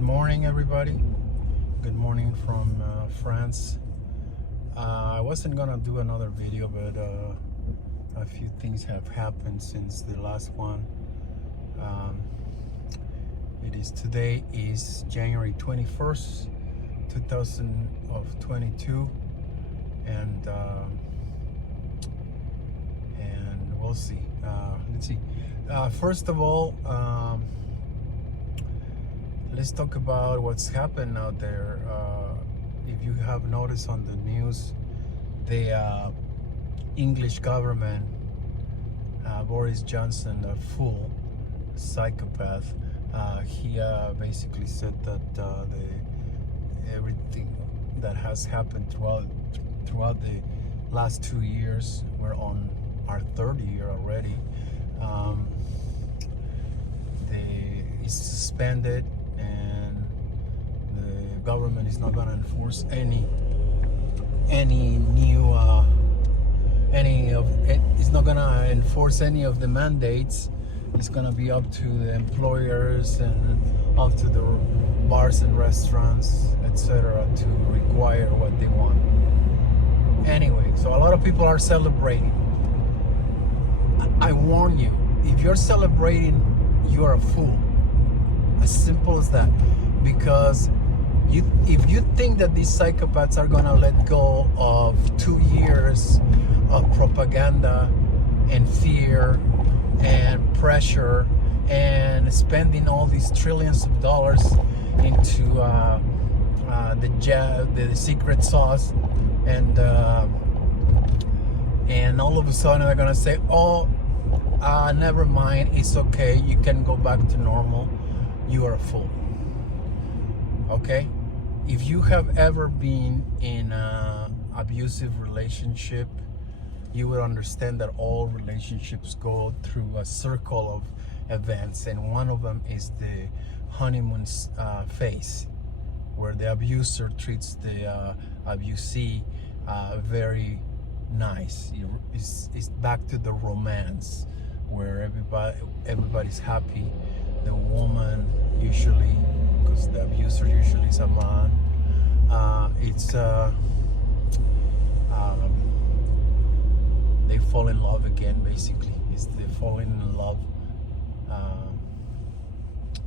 Good morning, everybody. Good morning from France. I wasn't gonna do another video, but a few things have happened since the last one. Today is January 21st, 2022, and we'll see. Let's see. First of all, let's talk about what's happened out there. If you have noticed on the news, the English government, Boris Johnson, a fool, psychopath, he basically said that everything that has happened throughout the last 2 years, we're on our third year already, is suspended, and the government is not going to enforce any new it's not going to enforce any of the mandates. It's going to be up to the employers and up to the bars and restaurants, etc., to require what they want. Anyway, so a lot of people are celebrating. I warn you, if you're celebrating, you're a fool. As simple as that. Because if you think that these psychopaths are gonna let go of 2 years of propaganda and fear and pressure and spending all these trillions of dollars into the secret sauce, and all of a sudden they're gonna say, oh, never mind, it's okay, you can go back to normal, you are a fool. Okay? If you have ever been in an abusive relationship, you would understand that all relationships go through a circle of events, and one of them is the honeymoon phase, where the abuser treats the abusee very nice. It's back to the romance, where everybody's happy. The woman usually, because the abuser usually is a man, they fall in love again. Basically, it's the falling in love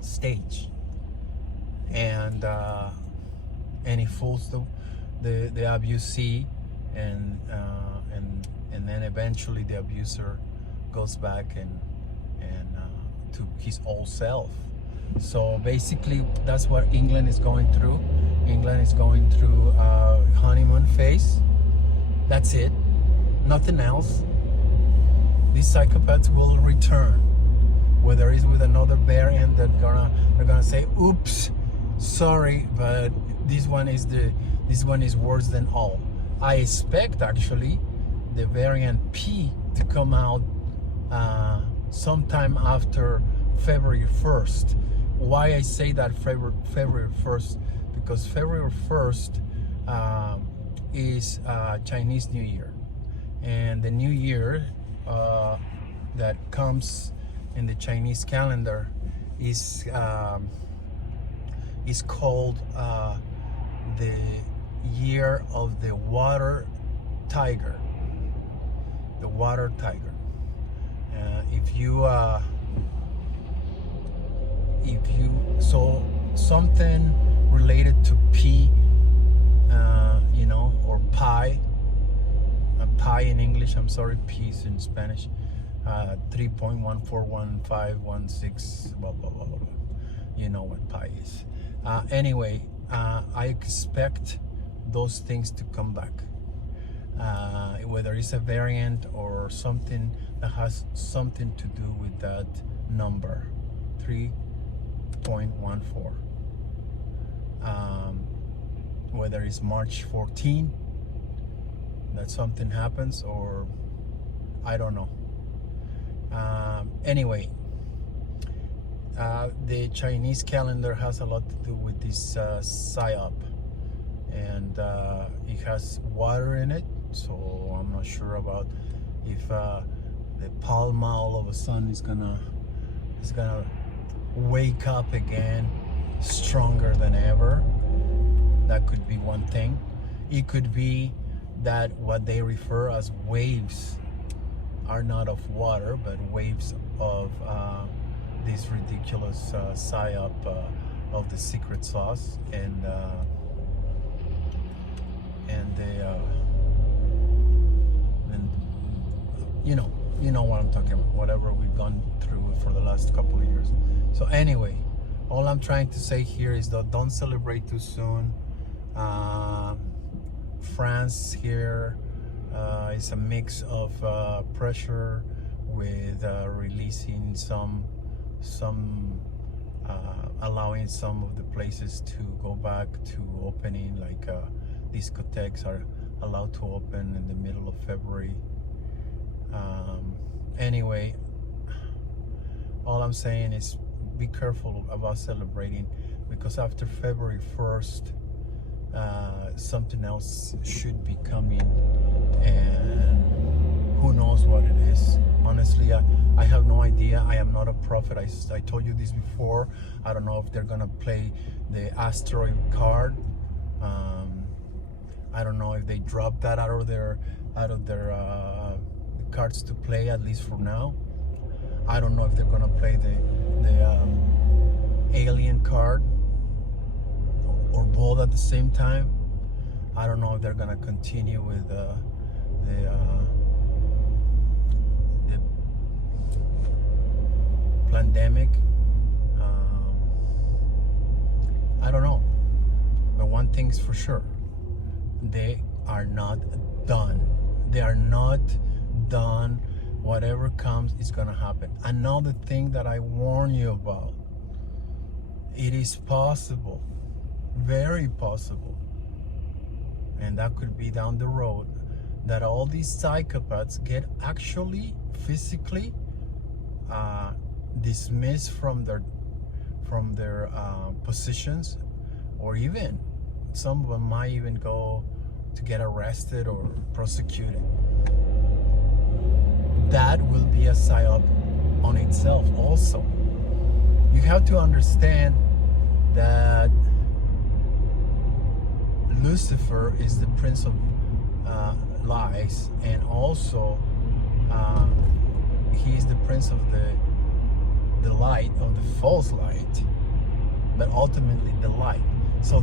stage, and he fools the abusee, and then eventually the abuser goes back and to his old self. So basically, that's what England is going through. England is going through a honeymoon phase. That's it. Nothing else. These psychopaths will return, whether it's with another variant that they're gonna say, "Oops, sorry, but this one is worse than all." I expect actually the variant P to come out sometime after February 1st. Why I say that February 1st? Because February 1st is Chinese New Year, and the New Year that comes in the Chinese calendar is called the Year of the Water Tiger. The Water Tiger. So something related to P, or pi, pi in English, I'm sorry, P is in Spanish, 3.141516, blah, blah, blah, blah, blah. You know what pi is. Anyway, I expect those things to come back. Whether it's a variant or something that has something to do with that number, 3.14. Whether it's March 14, that something happens, or I don't know. Anyway, the Chinese calendar has a lot to do with this psyop, and it has water in it, so I'm not sure about if the Palma all of a sudden is gonna wake up again stronger than ever. That could be one thing. It could be that what they refer as waves are not of water, but waves of this ridiculous psyop of the secret sauce, and they and you know what I'm talking about. Whatever we've gone through for the last couple of years. So anyway, all I'm trying to say here is that don't celebrate too soon. France here is a mix of pressure with releasing some allowing some of the places to go back to opening, like discotheques are allowed to open in the middle of February. Anyway, all I'm saying is be careful about celebrating, because after February 1st something else should be coming, and who knows what it is. Honestly, I have no idea. I am not a prophet. I told you this before. I don't know if they're gonna play the asteroid card. I don't know if they dropped that out of their cards to play, at least for now. I don't know if they're gonna play the alien card or both at the same time. I don't know if they're gonna continue with the pandemic. I don't know, but one thing's for sure: they are not done. They are not done. Whatever comes is gonna happen. Another thing that I warn you about: it is possible, very possible, and that could be down the road, that all these psychopaths get actually physically dismissed from their positions, or even some of them might even go to get arrested or prosecuted. That will be a psyop on itself also. You have to understand that Lucifer is the prince of lies, and also he is the prince of the light, of the false light, but ultimately the light. So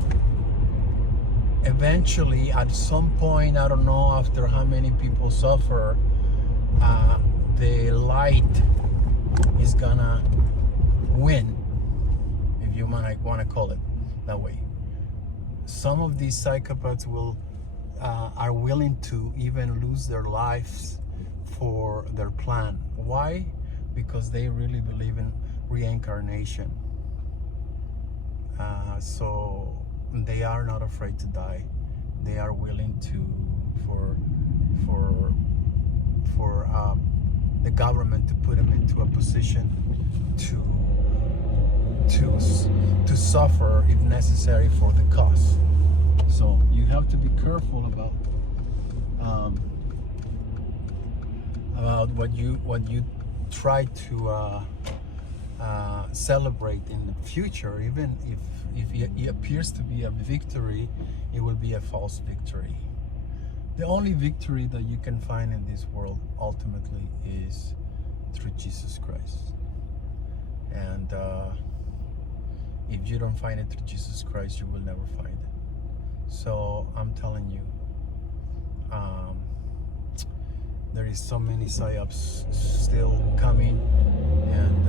eventually, at some point, I don't know after how many people suffer, the light is gonna win, if you might want to call it that way. Some of these psychopaths are willing to even lose their lives for their plan. Why? Because they really believe in reincarnation. So they are not afraid to die. They are willing to for the government to put them into a position to suffer if necessary for the cause. So you have to be careful about what you try to celebrate in the future. Even if it appears to be a victory, it will be a false victory. The only victory that you can find in this world ultimately is through Jesus Christ. And if you don't find it through Jesus Christ, you will never find it. So I'm telling you, there is so many psyops still coming, and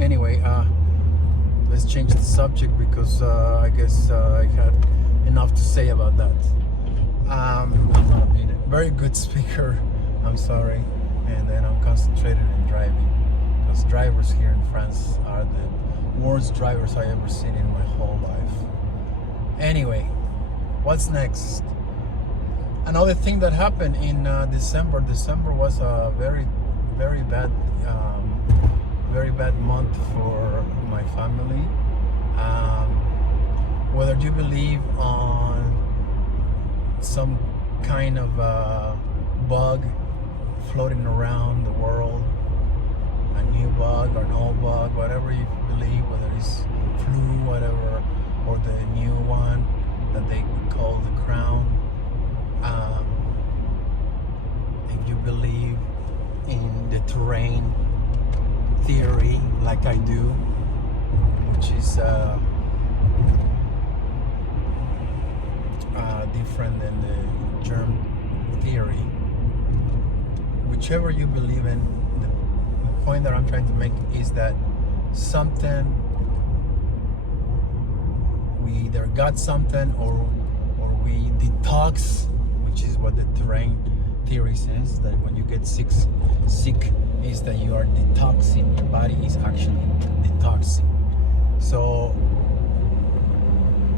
anyway, let's change the subject, because I guess I had enough to say about that. I'm not a very good speaker, I'm sorry, and then I'm concentrated in driving, because drivers here in France are the worst drivers I ever seen in my whole life. Anyway, what's next? Another thing that happened in December. December was a very bad month for my family. Whether you believe on some kind of bug floating around the world, a new bug or an old bug, whatever you believe, whether it's flu, whatever, or the new one that they call the crown. If you believe in the terrain theory, like I do, which is different than the germ theory, whichever you believe in, the point that I'm trying to make is that something, we either got something or we detox, which is what the terrain theory says, that when you get sick is that you are detoxing, your body is actually detoxing. So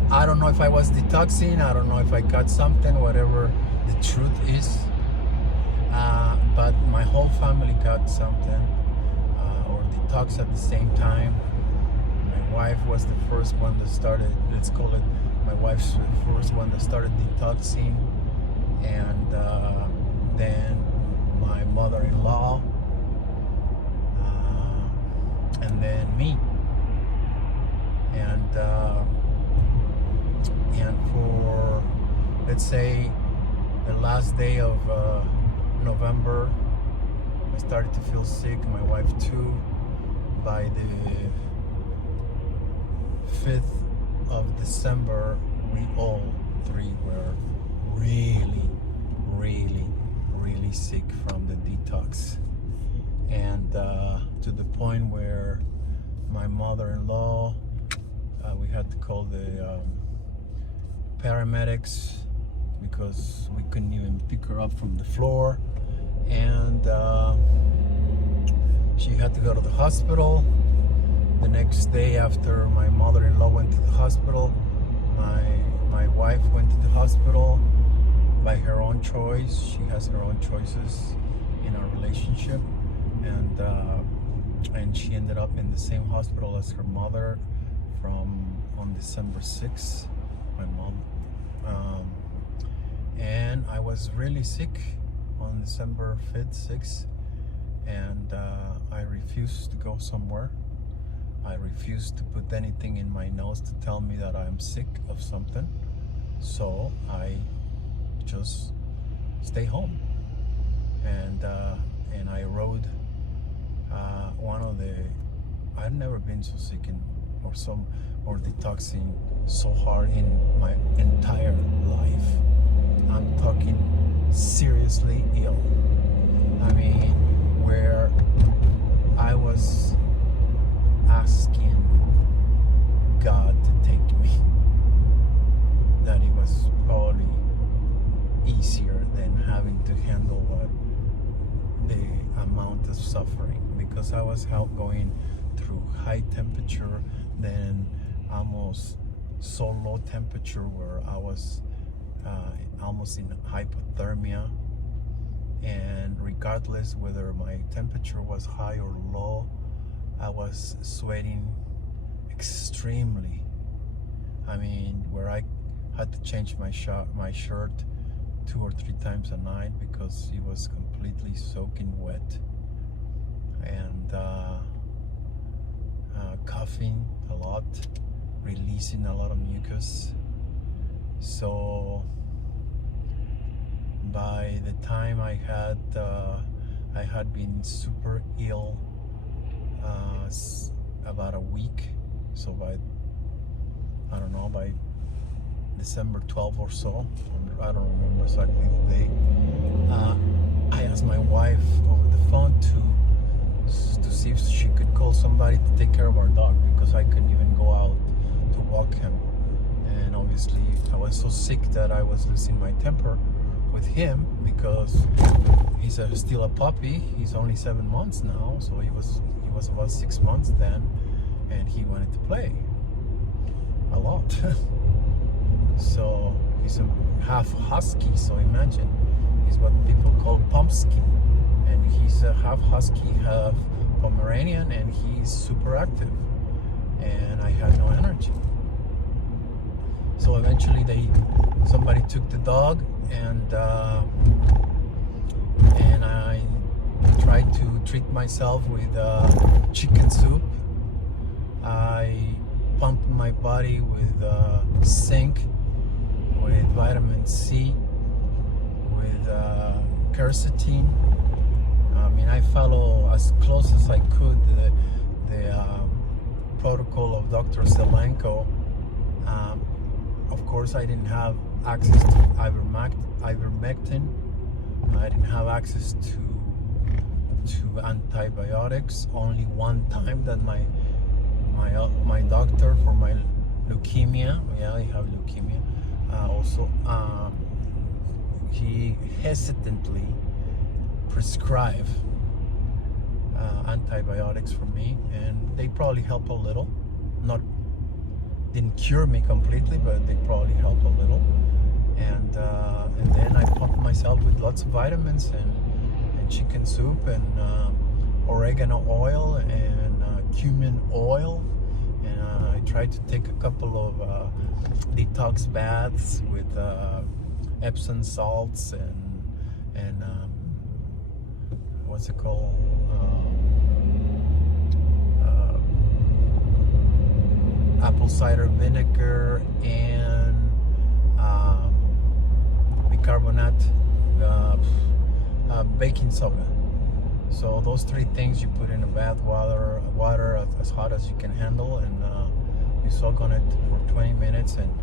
I don't know if I was detoxing, I don't know if I got something, whatever the truth is, but my whole family got something or detox at the same time. My wife was the first one that started, let's call it, my wife's the first one that started detoxing, and then my mother-in-law, and then me. And for, let's say, the last day of November, I started to feel sick, my wife too. By the 5th of December, we all three were really, really, really sick from the detox. And to the point where my mother-in-law, we had to call the paramedics because we couldn't even pick her up from the floor, and she had to go to the hospital. The next day after my mother-in-law went to the hospital, my wife went to the hospital by her own choice. She has her own choices in our relationship, and she ended up in the same hospital as her mother on December 6th, my mom. And I was really sick on December 5th, 6th, and I refused to go somewhere. I refused to put anything in my nose to tell me that I'm sick of something. So I just stay home. And I rode one of the, I've never been so sick or detoxing so hard in my entire life. I'm talking seriously ill. I mean, where I was asking God to take me, that it was probably easier than having to handle the amount of suffering, because I was going through high temperature, then almost so low temperature where I was almost in hypothermia, and regardless whether my temperature was high or low, I was sweating extremely. I mean, where I had to change my shirt 2 or 3 times a night because it was completely soaking wet, and coughing a lot, releasing a lot of mucus. So by the time I had been super ill about a week. So by December 12th or so, I don't remember exactly the day, I asked my wife over the phone to see if she could call somebody to take care of our dog, because I couldn't even go out to walk him. And obviously I was so sick that I was losing my temper with him, because he's still a puppy. He's only 7 months now, so he was about 6 months then, and he wanted to play a lot. So he's a half husky, so imagine, he's what people call pumpkin, and he's a half husky, half Pomeranian, and he's super active, and I had no energy. So eventually somebody took the dog, and I tried to treat myself with chicken soup. I pumped my body with zinc, with vitamin C, with quercetin. I mean, I follow as close as I could the protocol of Dr. Zelenko. Of course, I didn't have access to ivermectin. I didn't have access to antibiotics. Only one time that my doctor for my leukemia, yeah, I have leukemia, also, he hesitantly prescribed antibiotics for me, and they probably help a little. Didn't cure me completely, but they probably help a little. And then I pumped myself with lots of vitamins and chicken soup and oregano oil and cumin oil, and I tried to take a couple of detox baths with Epsom salts and what's it called? Apple cider vinegar and bicarbonate, baking soda. So those three things you put in a bath, water as hot as you can handle, and you soak on it for 20 minutes, and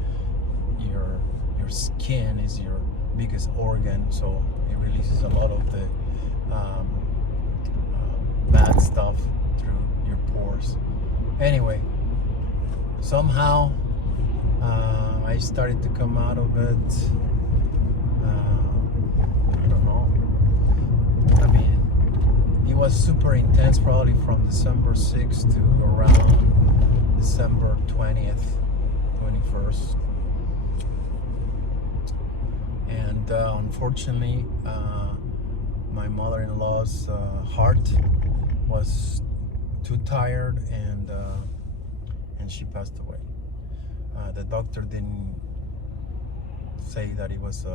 your skin is your biggest organ, so it releases a lot of the bad stuff through your pores. Anyway, somehow I started to come out of it. I don't know. I mean, it was super intense, probably from December 6th to around December 20th, 21st. And unfortunately, my mother-in-law's heart was too tired, and she passed away. The doctor didn't say that it was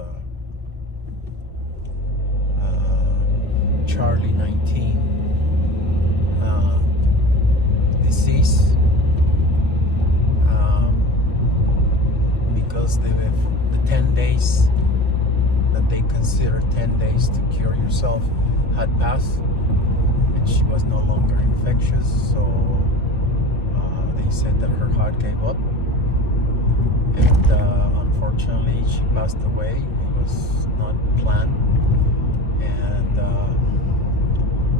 Charlie 19 disease, because the 10 days that they consider 10 days to cure yourself had passed, and she was no longer infectious, so they said that her heart gave up, and unfortunately she passed away. It was not planned, and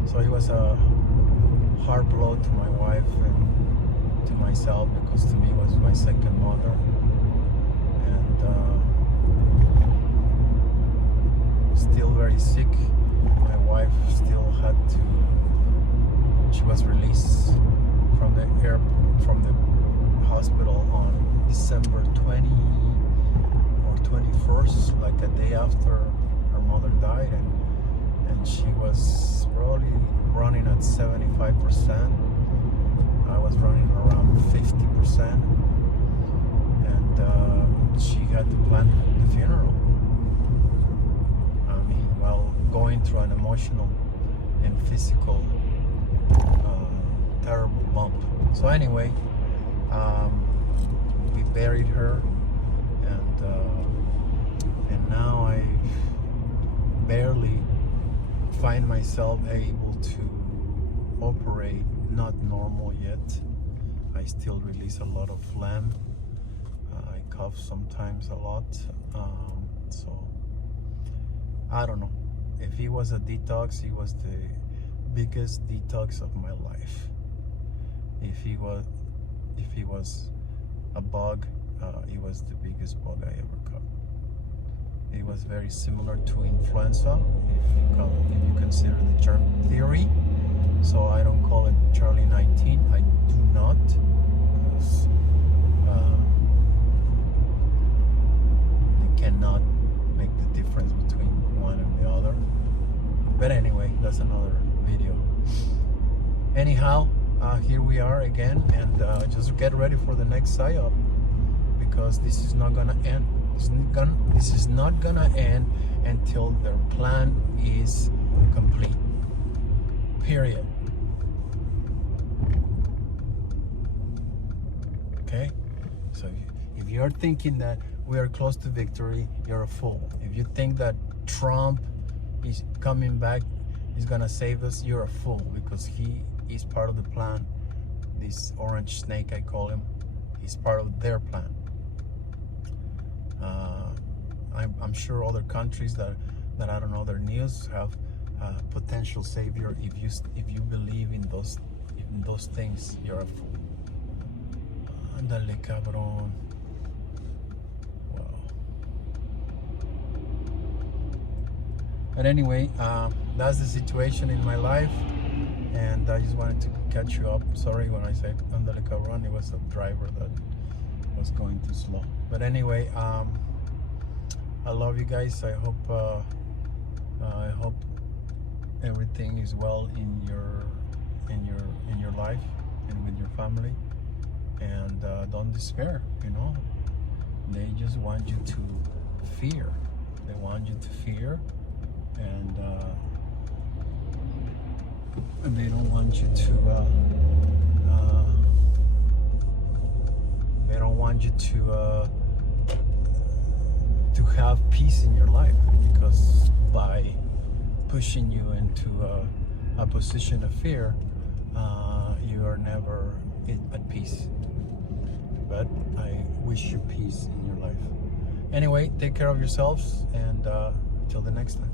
so it was a hard blow to my wife and to myself, because to me it was my second mother, and still very sick. My wife still had to, she was released from the hospital on December 20 or 21st, like a day after her mother died, and she was probably running at 75%. I was running around 50%, and she had to plan the funeral. I mean, while going through an emotional and physical terrible bump. So anyway, we buried her, and now I barely find myself able to operate, not normal yet. I still release a lot of phlegm. I cough sometimes a lot. So I don't know. If it was a detox, it was the biggest detox of my life. If it was a bug, it was the biggest bug I ever caught. It was very similar to influenza, if you consider the germ theory. So I don't call it Charlie 19. I do not, because they cannot make the difference between one and the other. But anyway, that's another video. Anyhow, here we are again, and just get ready for the next PSYOP, because this is not gonna end. This is not gonna end until their plan is complete. period. Okay, so if you're thinking that we are close to victory, you're a fool. If you think that Trump is coming back, he's gonna save us, you're a fool, because he is part of the plan. This orange snake, I call him, he's part of their plan. I'm sure other countries that I don't know their news have potential savior. If you believe in those things, you're a fool. Ándale, cabrón. Wow. But anyway, that's the situation in my life, and I just wanted to catch you up. Sorry when I said ándale, cabrón, it was a driver that was going too slow. But anyway, I love you guys. I hope everything is well in your life and with your family. And don't despair. You know, they just want you to fear. They want you to fear, and they don't want you to. They don't want you to have peace in your life, because by pushing you into a position of fear, you are never at peace. But I wish you peace in your life. Anyway, take care of yourselves, and till the next time.